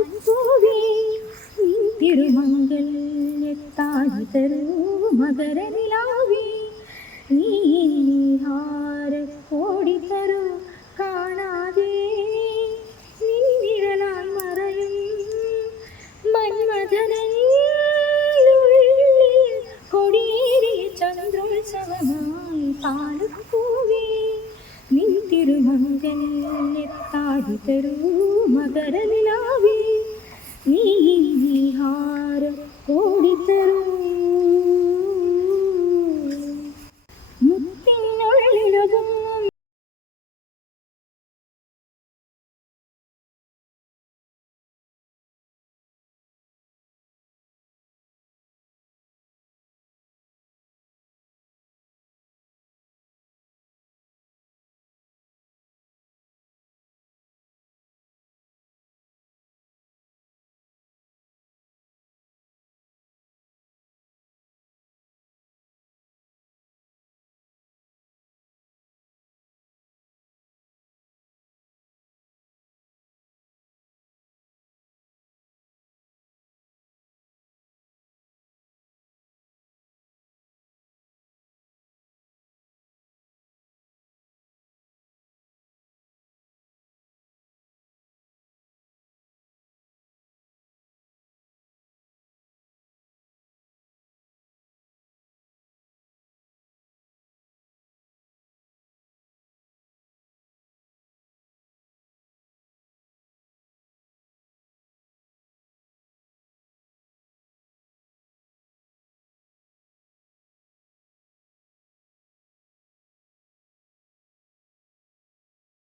പാലത്തൂവേ നീ തിരുമംഗല്യത്താഴി തരൂ മകരനിലാവേ. നീ ഹാര കോടി തരൂ കാണാതെ നിന്നിഴലാൽ മറയും. മന്മഥനുള്ളിൽ കൊടിയേറിയ ചന്ദ്രോത്സവമായി തരൂ മകരനിലാവേ. നീ ഹാര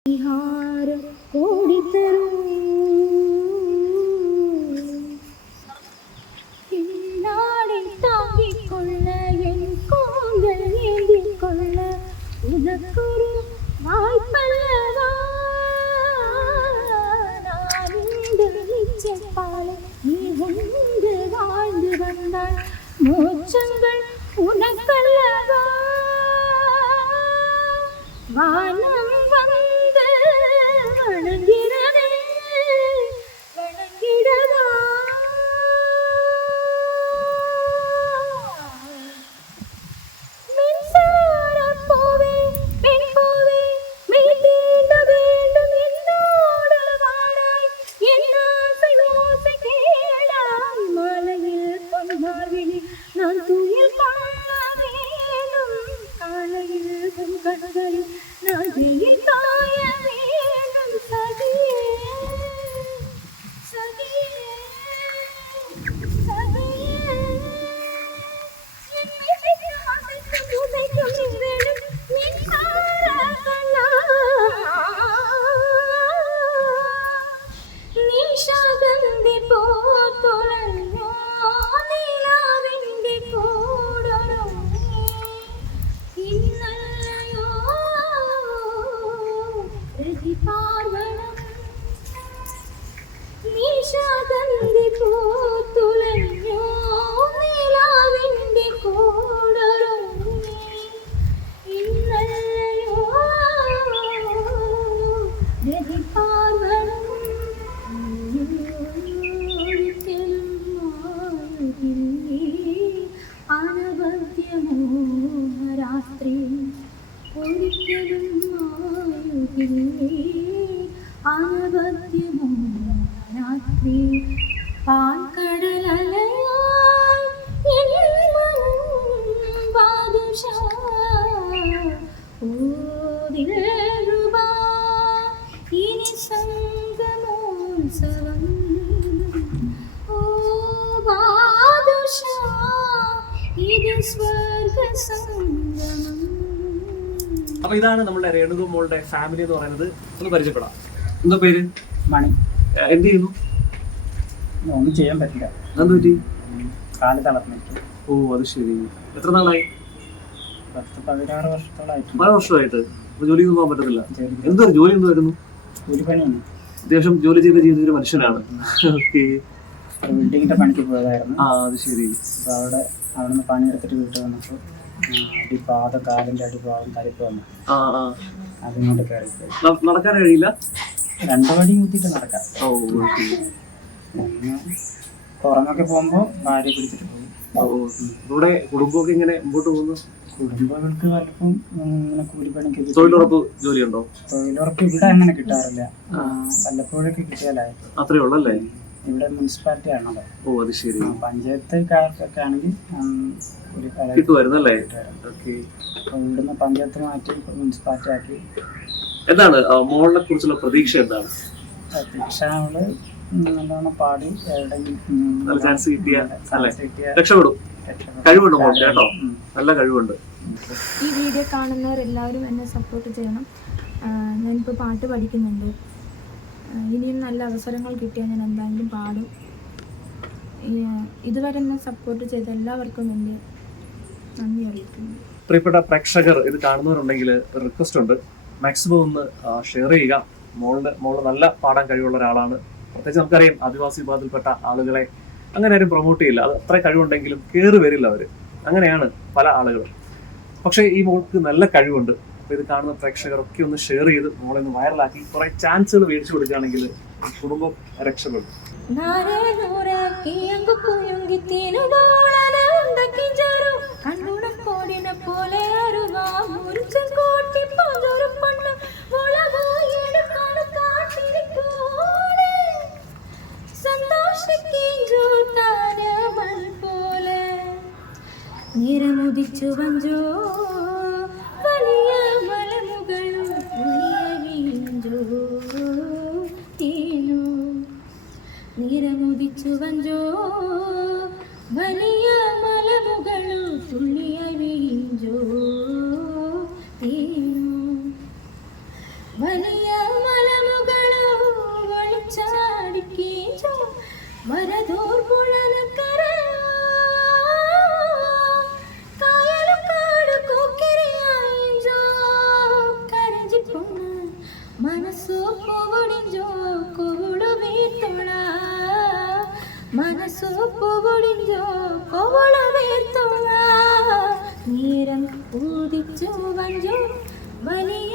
ഹാര കോടി நான் துயில் അപ്പൊ ഇതാണ് നമ്മുടെ രേണുക മോളുടെ ഫാമിലി എന്ന് പറയുന്നത്. ഒന്ന് പരിചയപ്പെടാം. എന്താ പേര്? മണി. എന്ത് ചെയ്യുന്നു? ഒന്നും ചെയ്യാൻ പറ്റില്ല. എന്ത് പറ്റി കാൽ തളർന്നിട്ട് ഓ അത് ശരി. എത്ര നാളായി? പത്ത് പതിനാറ് വർഷത്തോളായിട്ട്. പല വർഷമായിട്ട്. ജോലിക്കൊന്നും പോകാൻ പറ്റത്തില്ല. ജോലി എന്തോ ജോലി എന്തുവായിരുന്നു കൂലിപ്പണിയാണ് അത്യാവശ്യം ജോലി ചെയ്ത് ജീവിതത്തിൽ ഒരു മനുഷ്യനാണ്. ഓക്കെ. ബിൽഡിങ്ങിന്റെ പണിക്ക് പോയതായിരുന്നു. ആ അത് ശരി. അവിടെ അവിടെ നിന്ന് പണിയെടുത്തിട്ട് വീട്ടിൽ വന്നപ്പോൾ അടിഭാഗം കാലിന്റെ അടിഭാഗം തരിപ്പ് വന്നു ആ ആ. കയറിപ്പോയി ന- നടക്കാൻ കഴിയില്ല? രണ്ടു വടി നടക്കാം. ഓ. പുറമൊക്കെ പോകുമ്പോൾ ഭാര്യ പിടിച്ചിട്ട് പോകും. കുടുംബമൊക്കെ ഇങ്ങനെ മുമ്പോട്ട് പോകുന്നു? കുടുംബങ്ങൾക്ക് വല്ലപ്പം ഇങ്ങനെ കൂലിപ്പണിക്ക്. തൊഴിലുറപ്പ് ജോലിയുണ്ടോ? തൊഴിലുറപ്പ് ഇവിടെ അങ്ങനെ കിട്ടാറില്ല. വല്ലപ്പോഴൊക്കെ കിട്ടിയാലായിരുന്നു അത്രേ ഉള്ളല്ലേ? ഇവിടെ മുനിസിപ്പാലിറ്റി ആണല്ലോ ഓ അത് ശരി. പഞ്ചായത്തുകാർക്കൊക്കെ ആണെങ്കിൽ കിട്ടുമായിരുന്നല്ലേ ഇവിടുന്ന് പഞ്ചായത്ത് മാറ്റി മുനിസിപ്പാലിറ്റി ആക്കി. എന്താണ് മോളിനെ കുറിച്ചുള്ള പ്രതീക്ഷ എന്താണ്? പ്രതീക്ഷ അവൾ നല്ലോണം പാടി നല്ല ചാൻസ് കിട്ടിയ രക്ഷപ്പെടും. കഴിവുണ്ട് മോൾക്ക് കേട്ടോ? നല്ല കഴിവുണ്ട്. ഈ വീഡിയോ കാണുന്നവർ എല്ലാവരും എന്നെ സപ്പോർട്ട് ചെയ്യണം. ഞാനിപ്പോൾ പാട്ട് പഠിക്കുന്നുണ്ട്. ഇനിയും നല്ല അവസരങ്ങൾ കിട്ടിയാൽ ഞാൻ എന്തായാലും പാടും. ഇതുവരെ എന്നെ സപ്പോർട്ട് ചെയ്ത എല്ലാവർക്കും എന്റെ നന്ദി അറിയിക്കുന്നു. പ്രിയപ്പെട്ട പ്രേക്ഷകർ ഇത് കാണുന്നവരുണ്ടെങ്കിൽ റിക്വസ്റ്റ് ഉണ്ട്. മാക്സിമം ഒന്ന് ഷെയർ ചെയ്യുക. മോളുടെ മോൾ നല്ല പാടാൻ കഴിവുള്ള ഒരാളാണ് പ്രത്യേകിച്ച് നമുക്കറിയാം ആദിവാസി വിഭാഗത്തിൽപ്പെട്ട ആളുകളെ അങ്ങനെ ആരും പ്രൊമോട്ട് ചെയ്യില്ല അത് അത്ര കഴിവുണ്ടെങ്കിലും കയറി വരില്ല അവർ അങ്ങനെയാണ് പല ആളുകളും പക്ഷേ ഈ മോൾക്ക് നല്ല കഴിവുണ്ട് അപ്പോൾ ഇത് കാണുന്ന പ്രേക്ഷകരൊക്കെ ഒന്ന് ഷെയർ ചെയ്ത് മോളെ ഒന്ന് വൈറലാക്കി കുറേ ചാൻസുകൾ മേടിച്ചു കൊടുക്കുകയാണെങ്കിൽ കുടുംബം രക്ഷപ്പെടും ನಾರೇ ನೂರಕ್ಕೆ ಅಂಗು ಪುಯುಂಗಿ ತಿನುಬೋಳನ ಉಂಡಕ್ಕೆ ಜರು നിരമുദിച്ചു വഞ്ചോ വലിയ മലമുകളും വീഞ്ചോ തീനു നിരമുദിച്ചു വഞ്ചോ വലിയ മനസ്സു പൂവൊടിഞ്ചോ കോവള വീർത്തോള നീരം ഊതിച്ചു വഞ്ചോ വലിയ